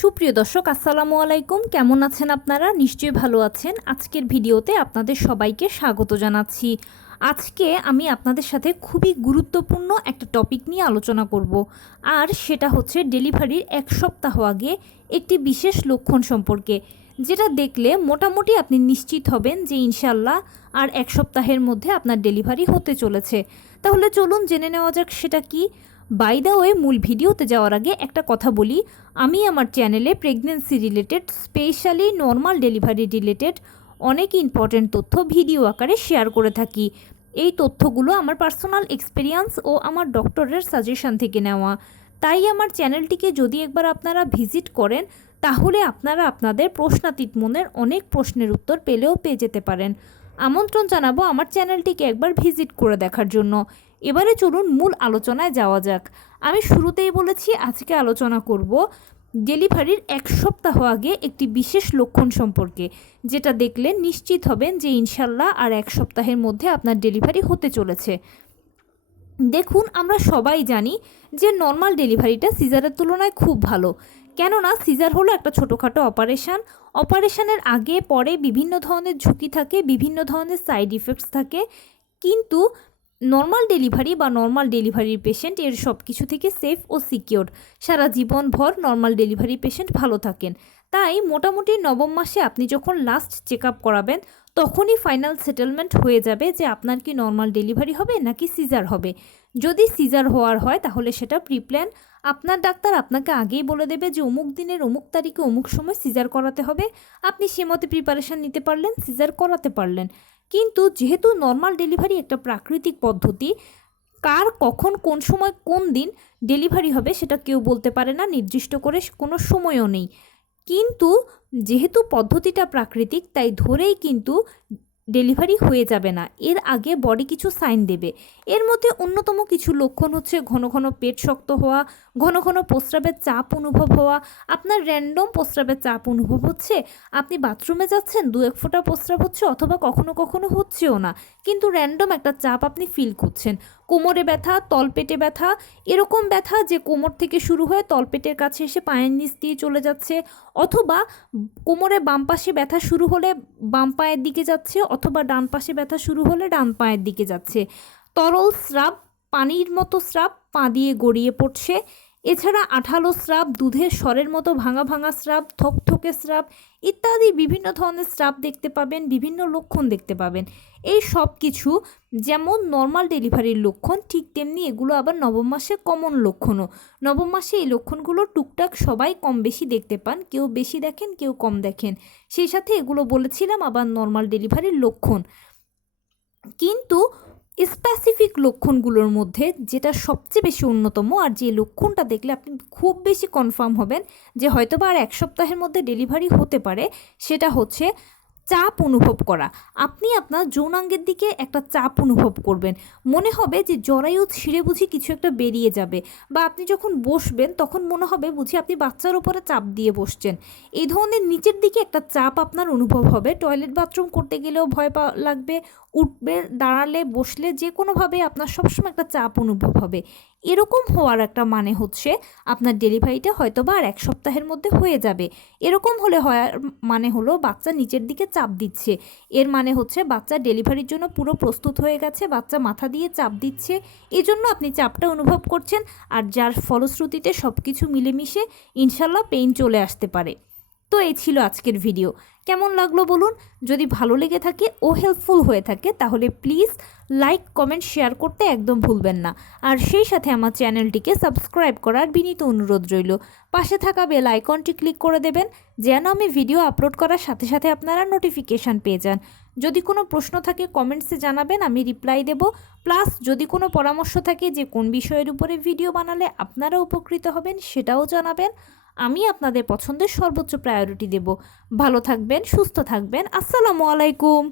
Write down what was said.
সুপ্রিয় দর্শক আসসালামু আলাইকুম, কেমন আছেন আপনারা? নিশ্চয়ই ভালো আছেন। আজকের ভিডিওতে আপনাদের সবাইকে স্বাগত জানাচ্ছি। আজকে আমি আপনাদের সাথে খুবই গুরুত্বপূর্ণ একটা টপিক নিয়ে আলোচনা করব, আর সেটা হচ্ছে ডেলিভারির এক সপ্তাহ আগে একটি বিশেষ লক্ষণ সম্পর্কে, যেটা দেখলে মোটামুটি আপনি নিশ্চিত হবেন যে ইনশাল্লাহ আর এক সপ্তাহের মধ্যে আপনার ডেলিভারি হতে চলেছে। তাহলে চলুন জেনে নেওয়া যাক সেটা কি। বাই দ্য ওয়ে, মূল ভিডিওতে যাওয়ার আগে একটা কথা বলি, আমি আমার চ্যানেলে pregnancy related, specially normal delivery related অনেক ইম্পর্ট্যান্ট তথ্য ভিডিও আকারে শেয়ার করে থাকি। এই তথ্যগুলো আমার পার্সোনাল এক্সপিরিয়েন্স ও আমার ডক্টরের সাজেশন থেকে নেওয়া। তাই আমার চ্যানেলটিকে যদি একবার আপনারা ভিজিট করেন, তাহলে আপনারা আপনাদের প্রশ্নাতীত মনের অনেক প্রশ্নের উত্তর পেয়ে যেতে পারেন। আমন্ত্রণ জানাবো আমার চ্যানেলটিকে একবার ভিজিট করে দেখার জন্য। এবারে চলুন মূল আলোচনায় যাওয়া যাক। আমি শুরুতেই বলেছি আজকে আলোচনা করব ডেলিভারির এক সপ্তাহ আগে একটি বিশেষ লক্ষণ সম্পর্কে, যেটা দেখলে নিশ্চিত হবেন যে ইনশাল্লাহ আর এক সপ্তাহের মধ্যে আপনার ডেলিভারি হতে চলেছে। দেখুন, আমরা সবাই জানি যে নর্মাল ডেলিভারিটা সিজারের তুলনায় খুব ভালো। কেননা সিজার হলো একটা ছোটোখাটো অপারেশনের আগে পরে বিভিন্ন ধরনের ঝুঁকি থাকে, বিভিন্ন ধরনের সাইড ইফেক্টস থাকে, কিন্তু নর্মাল ডেলিভারি বা নর্মাল ডেলিভারির পেশেন্ট এর সব কিছু থেকে সেফ ও সিকিওর। সারা জীবনভর নর্মাল ডেলিভারি পেশেন্ট ভালো থাকেন। তাই মোটামুটি নবম মাসে আপনি যখন লাস্ট চেক আপ করাবেন, তখনই ফাইনাল সেটেলমেন্ট হয়ে যাবে যে আপনার কি নর্মাল ডেলিভারি হবে নাকি সিজার হবে। যদি সিজার হওয়ার হয় তাহলে সেটা প্রিপ্ল্যান। আপনার ডাক্তার আপনাকে আগেই বলে দেবে যে অমুক দিনের অমুক তারিখে অমুক সময় সিজার করাতে হবে। আপনি সে মতে প্রিপারেশান নিতে পারলেন, সিজার করাতে পারলেন। কিন্তু যেহেতু নর্মাল ডেলিভারি একটা প্রাকৃতিক পদ্ধতি, কার কখন কোন সময় কোন দিন ডেলিভারি হবে সেটা কেউ বলতে পারে না, নির্দিষ্ট করে কোনো সময়ও নেই। কিন্তু যেহেতু পদ্ধতিটা প্রাকৃতিক, তাই ধরেই কিন্তু ডেলিভারি হয়ে যাবে না, এর আগে বডি কিছু সাইন দেবে। এর মধ্যে অন্যতম কিছু লক্ষণ হচ্ছে ঘন ঘন পেট শক্ত হওয়া, ঘন ঘন প্রস্রাবের চাপ অনুভব হওয়া। আপনার র্যান্ডম প্রস্রাবের চাপ অনুভব হচ্ছে, আপনি বাথরুমে যাচ্ছেন, দু এক ফোঁটা প্রস্রাব হচ্ছে, অথবা কখনো কখনো হচ্ছেও না, কিন্তু র্যান্ডম একটা চাপ আপনি ফিল করছেন। কোমরে ব্যথা, তলপেটে ব্যথা, এরকম ব্যথা যে কোমর থেকে শুরু হয়ে তলপেটের কাছে এসে পায়ের নিচ দিয়ে চলে যাচ্ছে, অথবা কোমরে বাম পাশে ব্যথা শুরু হলে বাম পায়ের দিকে যাচ্ছে, অথবা ডান পাশে ব্যথা শুরু হলে ডান পায়ের দিকে যাচ্ছে। তরল স্রাব, পানির মতো স্রাব পা দিয়ে গড়িয়ে পড়ছে। এছাড়া আঠালো স্রাব, দুধের স্বরের মতো ভাঙা ভাঙা স্রাব, থকথকে স্রাব ইত্যাদি বিভিন্ন ধরনের স্রাব দেখতে পাবেন, বিভিন্ন লক্ষণ দেখতে পাবেন। এই সব কিছু যেমন নর্মাল ডেলিভারির লক্ষণ, ঠিক তেমনি এগুলো আবার নবম মাসের কমন লক্ষণও। নবম মাসে এই লক্ষণগুলো টুকটাক সবাই কম বেশি দেখতে পান, কেউ বেশি দেখেন, কেউ কম দেখেন। সেই সাথে এগুলো বলেছিলাম আবার নর্মাল ডেলিভারির লক্ষণ। কিন্তু স্পেসিফিক লক্ষণগুলোর মধ্যে যেটা সবচেয়ে বেশি অন্যতম, আর যে লক্ষণটা দেখলে আপনি খুব বেশি কনফার্ম হবেন যে হয়তোবা আর এক সপ্তাহের মধ্যে ডেলিভারি হতে পারে, সেটা হচ্ছে চাপ অনুভব করা। আপনি আপনার যৌনাঙ্গের দিকে একটা চাপ অনুভব করবেন, মনে হবে যে জরায়ু ছিঁড়ে বুঝি কিছু একটা বেরিয়ে যাবে, বা আপনি যখন বসবেন তখন মনে হবে বুঝি আপনি বাচ্চার উপরে চাপ দিয়ে বসছেন। এই ধরনের নিচের দিকে একটা চাপ আপনার অনুভব হবে। টয়লেট বাথরুম করতে গেলেও ভয় লাগবে, উঠবে, দাঁড়ালে, বসলে যে কোনোভাবে আপনার সবসময় একটা চাপ অনুভব হবে। এরকম হওয়ার একটা মানে হচ্ছে আপনার ডেলিভারিটা হয়তোবা আর এক সপ্তাহের মধ্যে হয়ে যাবে। এরকম হলে হওয়ার মানে হলো বাচ্চা নিচের দিকে চাপ দিচ্ছে, এর মানে হচ্ছে বাচ্চা ডেলিভারির জন্য পুরো প্রস্তুত হয়ে গেছে, বাচ্চা মাথা দিয়ে চাপ দিচ্ছে, এজন্য আপনি চাপটা অনুভব করছেন, আর যার ফলশ্রুতিতে সব কিছু মিলেমিশে ইনশাল্লাহ পেইন চলে আসতে পারে। তো এই ছিল আজকের ভিডিও। কেমন লাগলো বলুন? যদি ভালো লেগে থাকে ও হেল্পফুল হয়ে থাকে তাহলে প্লিজ লাইক, কমেন্ট, শেয়ার করতে একদম ভুলবেন না। আর সেই সাথে আমার চ্যানেলটিকে সাবস্ক্রাইব করার বিনীত অনুরোধ রইল। পাশে থাকা বেল আইকনটি ক্লিক করে দেবেন, যেন আমি ভিডিও আপলোড করার সাথে সাথে আপনারা নোটিফিকেশান পেয়ে যান। যদি কোনো প্রশ্ন থাকে কমেন্টসে জানাবেন, আমি রিপ্লাই দেব। প্লাস যদি কোনো পরামর্শ থাকে যে কোন বিষয়ের উপরে ভিডিও বানালে আপনারা উপকৃত হবেন, সেটাও জানাবেন। আমি আপনাদের পছন্দের সর্বোচ্চ প্রায়োরিটি দেব। ভালো থাকবেন, সুস্থ থাকবেন। আসসালামু আলাইকুম।